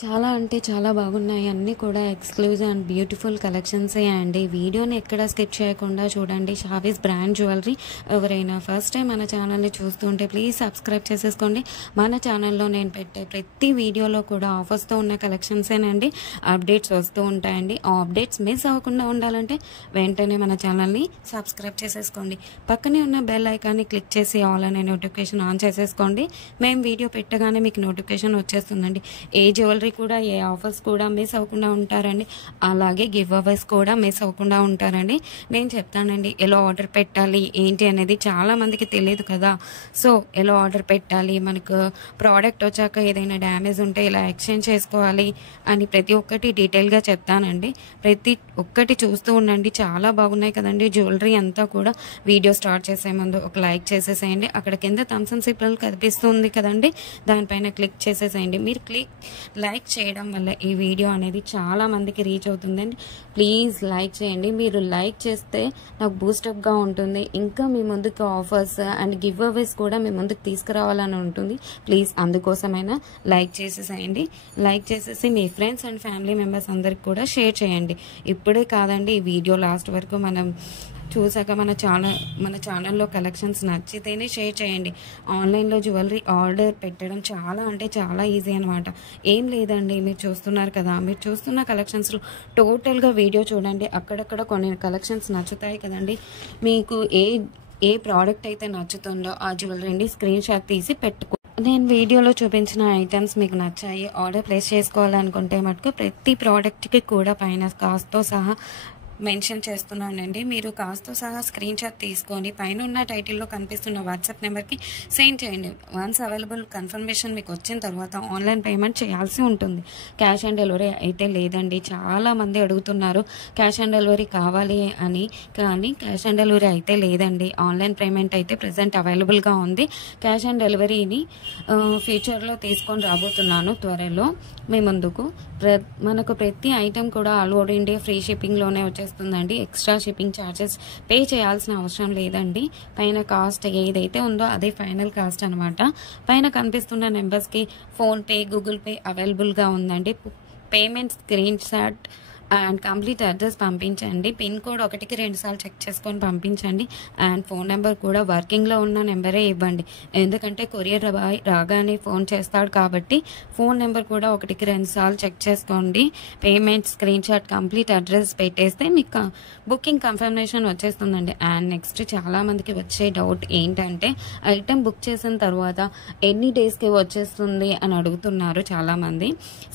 చాలా అంటే చాలా బాగున్నాయి. అన్నీ కూడా ఎక్స్‌క్లూజివ్ అండ్ బ్యూటిఫుల్ కలెక్షన్సే అండి. వీడియోని ఎక్కడ స్కిప్ చేయకుండా చూడండి. Shavis brand jewellery. ఎవరైనా ఫస్ట్ టైం మన ఛానల్ని చూస్తుంటే ప్లీజ్ సబ్స్క్రైబ్ చేసేసుకోండి. మన ఛానల్లో నేను పెట్టే ప్రతి వీడియోలో కూడా ఆఫర్స్తో ఉన్న కలెక్షన్సేనండి అప్డేట్స్ వస్తూ ఉంటాయండి. ఆ అప్డేట్స్ మిస్ అవ్వకుండా ఉండాలంటే వెంటనే మన ఛానల్ని సబ్స్క్రైబ్ చేసేసుకోండి. పక్కనే ఉన్న బెల్ ఐకాన్ని క్లిక్ చేసి ఆల్ అనే నోటిఫికేషన్ ఆన్ చేసేసుకోండి. మేము వీడియో పెట్టగానే మీకు నోటిఫికేషన్ వచ్చేస్తుందండి. ఏ జ్యువెలరీ కూడా ఏ ఆఫర్స్ కూడా మిస్ అవ్వకుండా ఉంటారండి. అలాగే గివ్ అవేస్ కూడా మిస్ అవ్వకుండా ఉంటారండి. నేను చెప్తానండి ఎలా ఆర్డర్ పెట్టాలి ఏంటి అనేది చాలా మందికి తెలియదు కదా. సో ఎలా ఆర్డర్ పెట్టాలి, మనకు ప్రోడక్ట్ వచ్చాక ఏదైనా డ్యామేజ్ ఉంటే ఇలా ఎక్స్చేంజ్ చేసుకోవాలి అని ప్రతి ఒక్కటి డీటెయిల్గా చెప్తానండి. ప్రతి ఒక్కటి చూస్తూ ఉండండి. చాలా బాగున్నాయి కదండి జ్యువెలరీ అంతా కూడా. వీడియో స్టార్ట్ చేసే ముందు ఒక లైక్ చేసేసేయండి. అక్కడ కింద థమ్స్ అప్ సింబల్ కనిపిస్తుంది కదండి, దానిపైన క్లిక్ చేసేసేయండి. మీరు లైక్ చేయడం వల్ల ఈ వీడియో అనేది చాలా మందికి రీచ్ అవుతుందండి. ప్లీజ్ లైక్ చేయండి. మీరు లైక్ చేస్తే నాకు బూస్టప్గా ఉంటుంది. ఇంకా మీ ముందుకు ఆఫర్స్ అండ్ గివ్ అవేస్ కూడా మీ ముందుకు తీసుకురావాలని ఉంటుంది. ప్లీజ్ అందుకోసమైనా లైక్ చేసేసేయండి. లైక్ చేసేసి మీ ఫ్రెండ్స్ అండ్ ఫ్యామిలీ మెంబర్స్ అందరికి కూడా షేర్ చేయండి. ఇప్పుడే కాదండి, ఈ వీడియో లాస్ట్ వరకు మనం చూసాక మన ఛానల్లో కలెక్షన్స్ నచ్చితేనే షేర్ చేయండి. ఆన్లైన్లో జ్యువెలరీ ఆర్డర్ పెట్టడం చాలా అంటే చాలా ఈజీ అనమాట. ఏం లేదండి, మీరు చూస్తున్నారు కదా, మీరు చూస్తున్న కలెక్షన్స్లో టోటల్గా వీడియో చూడండి. అక్కడక్కడ కొన్ని కలెక్షన్స్ నచ్చుతాయి కదండి. మీకు ఏ ప్రోడక్ట్ అయితే నచ్చుతుందో ఆ జ్యువెలరీని స్క్రీన్ షాట్ తీసి పెట్టుకో. నేను వీడియోలో చూపించిన ఐటమ్స్ మీకు నచ్చాయి, ఆర్డర్ ప్లేస్ చేసుకోవాలనుకుంటే మటుకు ప్రతి ప్రోడక్ట్కి కూడా పైన కాస్ట్తో సహా మెన్షన్ చేస్తున్నానండి. మీరు కాస్ట్తో సహా స్క్రీన్ షాట్ తీసుకొని పైన ఉన్న టైటిల్లో కనిపిస్తున్న వాట్సాప్ నెంబర్కి సెండ్ చేయండి. వన్స్ అవైలబుల్ కన్ఫర్మేషన్ మీకు వచ్చిన తర్వాత ఆన్లైన్ పేమెంట్ చేయాల్సి ఉంటుంది. క్యాష్ ఆన్ డెలివరీ అయితే లేదండి. చాలామంది అడుగుతున్నారు క్యాష్ ఆన్ డెలివరీ కావాలి అని, కానీ క్యాష్ ఆన్ డెలివరీ అయితే లేదండి. ఆన్లైన్ పేమెంట్ అయితే ప్రజెంట్ అవైలబుల్గా ఉంది. క్యాష్ ఆన్ డెలివరీని ఫ్యూచర్లో తీసుకొని రాబోతున్నాను త్వరలో మీ ముందుకు. మనకు ప్రతి ఐటెం కూడా ఆల్ ఓవర్ ఇండియా ఫ్రీ షిప్పింగ్లోనే వచ్చేస్తుందండి. ఎక్స్ట్రా షిప్పింగ్ ఛార్జెస్ పే చేయాల్సిన అవసరం లేదండి. పైన కాస్ట్ ఏదైతే ఉందో అదే ఫైనల్ కాస్ట్ అనమాట. పైన కనిపిస్తున్న నెంబర్స్కి ఫోన్పే, గూగుల్ పే అవైలబుల్గా ఉందండి. Payment screen shot and complete address పంపించండి. పిన్ కోడ్ 1కి 2 సార్లు చెక్ చేసుకొని పంపించండి. అండ్ ఫోన్ నెంబర్ కూడా వర్కింగ్లో ఉన్న నెంబరే ఇవ్వండి. ఎందుకంటే కొరియర్ రాగానే ఫోన్ చేస్తాడు కాబట్టి ఫోన్ నెంబర్ కూడా 1కి 2 సార్లు చెక్ చేసుకోండి. Payment screen shot complete address పెట్టేస్తే మీకు బుకింగ్ కన్ఫర్మేషన్ వచ్చేస్తుందండి. అండ్ నెక్స్ట్ చాలామందికి వచ్చే డౌట్ ఏంటంటే ఐటెం బుక్ చేసిన తర్వాత ఎన్ని డేస్కి వచ్చేస్తుంది అని అడుగుతున్నారు చాలామంది.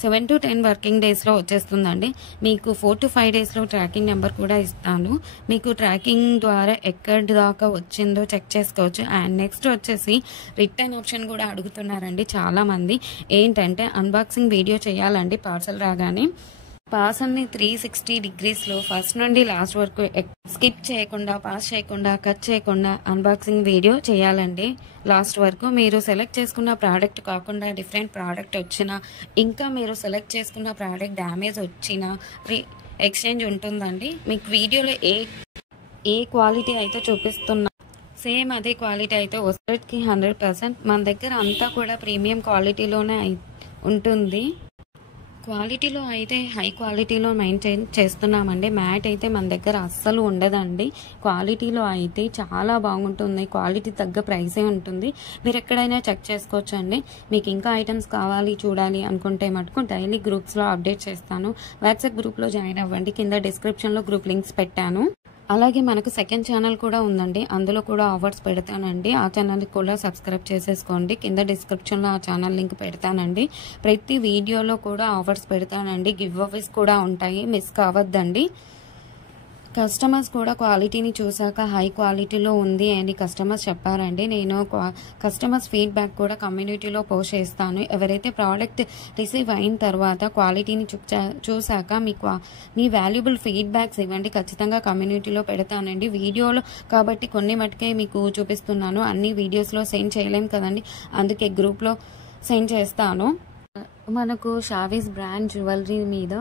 7 to 10 వర్కింగ్ డేస్లో వచ్చేస్తుందండి. మీకు 4 to 5 డేస్లో ట్రాకింగ్ నెంబర్ కూడా ఇస్తాను. మీకు ట్రాకింగ్ ద్వారా ఎక్కడి దాకా వచ్చిందో చెక్ చేసుకోవచ్చు. అండ్ నెక్స్ట్ వచ్చేసి రిటర్న్ ఆప్షన్ కూడా అడుగుతున్నారండి చాలామంది. ఏంటంటే అన్బాక్సింగ్ వీడియో చేయాలండి పార్సల్ రాగానే. పార్సల్ని 360 degreesలో ఫస్ట్ నుండి లాస్ట్ వరకు స్కిప్ చేయకుండా, పాస్ చేయకుండా, కట్ చేయకుండా అన్బాక్సింగ్ వీడియో చేయాలండి లాస్ట్ వరకు. మీరు సెలెక్ట్ చేసుకున్న ప్రోడక్ట్ కాకుండా డిఫరెంట్ ప్రోడక్ట్ వచ్చినా, ఇంకా మీరు సెలెక్ట్ చేసుకున్న ప్రోడక్ట్ డ్యామేజ్ వచ్చినా ఎక్స్చేంజ్ ఉంటుందండి. మీకు వీడియోలో ఏ క్వాలిటీ అయితే చూపిస్తున్నా సేమ్ అదే క్వాలిటీ అయితే 100కి 100%. మన దగ్గర అంతా కూడా ప్రీమియం క్వాలిటీలోనే ఉంటుంది. క్వాలిటీలో అయితే హై క్వాలిటీలో మెయింటైన్ చేస్తున్నామండి. మ్యాట్ అయితే మన దగ్గర అస్సలు ఉండదండి. క్వాలిటీలో అయితే చాలా బాగుంటుంది. క్వాలిటీ తగ్గ ప్రైసే ఉంటుంది. మీరు ఎక్కడైనా చెక్ చేసుకోవచ్చు అండి. మీకు ఇంకా ఐటమ్స్ కావాలి చూడాలి అనుకుంటే మటుకు డైలీ గ్రూప్స్లో అప్డేట్ చేస్తాను. వాట్సాప్ గ్రూప్లో జాయిన్ అవ్వండి. కింద డిస్క్రిప్షన్లో గ్రూప్ లింక్స్ పెట్టాను. అలాగే మనకు సెకండ్ ఛానల్ కూడా ఉందండి. అందులో కూడా ఆఫర్స్ పెడతానండి. ఆ ఛానల్కి కూడా సబ్స్క్రైబ్ చేసేసుకోండి. కింద డిస్క్రిప్షన్లో ఆ ఛానల్ లింక్ పెడతానండి. ప్రతి వీడియోలో కూడా ఆఫర్స్ పెడతానండి. గివ్ అవేస్ కూడా ఉంటాయి, మిస్ కావద్దండి. కస్టమర్స్ కూడా క్వాలిటీని చూసాక హై క్వాలిటీలో ఉంది అని కస్టమర్స్ చెప్పారండి. నేను కస్టమర్స్ ఫీడ్బ్యాక్ కూడా కమ్యూనిటీలో పోస్ట్ చేస్తాను. ఎవరైతే ప్రోడక్ట్ రిసీవ్ అయిన తర్వాత క్వాలిటీని చూసాక మీ వాల్యుబుల్ ఫీడ్బ్యాక్స్ ఇవ్వండి. ఖచ్చితంగా కమ్యూనిటీలో పెడతానండి. వీడియోలో కాబట్టి కొన్ని మటుకే మీకు చూపిస్తున్నాను. అన్ని వీడియోస్లో సెండ్ చేయలేం కదండి, అందుకే గ్రూప్లో సెండ్ చేస్తాను. మనకు షావీస్ బ్రాండ్ జ్యువెలరీ మీద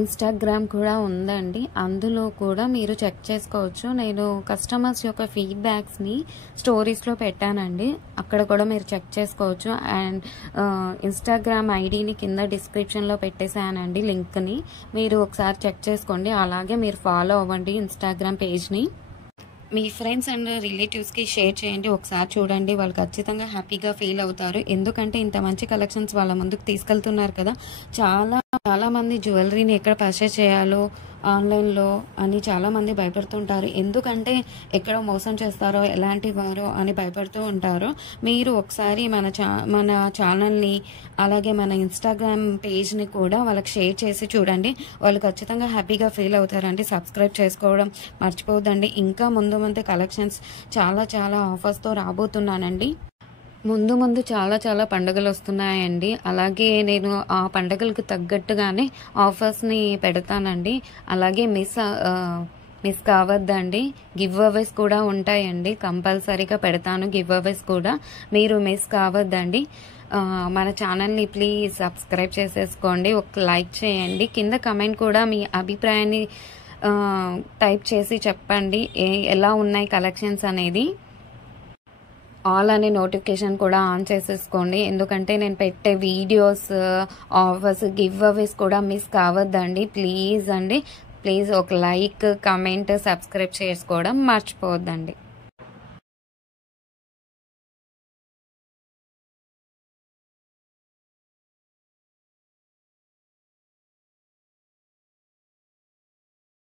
ఇన్స్టాగ్రామ్ కూడా ఉందండి. అందులో కూడా మీరు చెక్ చేసుకోవచ్చు. నేను కస్టమర్స్ యొక్క ఫీడ్బ్యాక్స్ని స్టోరీస్లో పెట్టానండి. అక్కడ కూడా మీరు చెక్ చేసుకోవచ్చు. అండ్ ఇన్స్టాగ్రామ్ ఐడిని కింద డిస్క్రిప్షన్లో పెట్టేశానండి లింక్ని. మీరు ఒకసారి చెక్ చేసుకోండి. అలాగే మీరు ఫాలో అవ్వండి ఇన్స్టాగ్రామ్ పేజ్ని. మీ ఫ్రెండ్స్ అండ్ రిలేటివ్స్కి షేర్ చేయండి. ఒకసారి చూడండి, వాళ్ళు ఖచ్చితంగా హ్యాపీగా ఫీల్ అవుతారు. ఎందుకంటే ఇంత మంచి కలెక్షన్స్ వాళ్ళ ముందుకు తీసుకెళ్తున్నారు కదా. చాలా మంది జ్యువెలరీని ఎక్కడ పర్చేస్ చేయాలో ఆన్లైన్లో అని చాలామంది భయపడుతుంటారు. ఎందుకంటే ఎక్కడ మోసం చేస్తారో, ఎలాంటి వారో అని భయపడుతూ ఉంటారు. మీరు ఒకసారి మన ఛానల్ని అలాగే మన ఇన్స్టాగ్రామ్ పేజ్ని కూడా వాళ్ళకి షేర్ చేసి చూడండి. వాళ్ళు ఖచ్చితంగా హ్యాపీగా ఫీల్ అవుతారండి. సబ్స్క్రైబ్ చేసుకోవడం మర్చిపోవద్దండి. ఇంకా ముందు కలెక్షన్స్ చాలా ఆఫర్స్తో రాబోతున్నానండి. ముందు చాలా పండుగలు వస్తున్నాయండి. అలాగే నేను ఆ పండుగలకు తగ్గట్టుగానే ఆఫర్స్ని పెడతానండి. అలాగే మిస్ కావద్దండి. గివ్ అవేస్ కూడా ఉంటాయండి. కంపల్సరీగా పెడతాను గివ్ అవేస్ కూడా. మీరు మిస్ కావద్దండి. మన ఛానల్ని ప్లీజ్ సబ్స్క్రైబ్ చేసేసుకోండి. ఒక లైక్ చేయండి. కింద కమెంట్ కూడా మీ అభిప్రాయాన్ని టైప్ చేసి చెప్పండి ఎలా ఉన్నాయి కలెక్షన్స్ అనేది. ఆల్ అనే నోటిఫికేషన్ కూడా ఆన్ చేసేసుకోండి. ఎందుకంటే నేను పెట్టే వీడియోస్, ఆఫర్స్, గివ్ అవేస్ కూడా మిస్ కావద్దండి. ప్లీజ్ ఒక లైక్, కమెంట్, సబ్స్క్రైబ్ చేసుకోవడం మర్చిపోవద్దండి.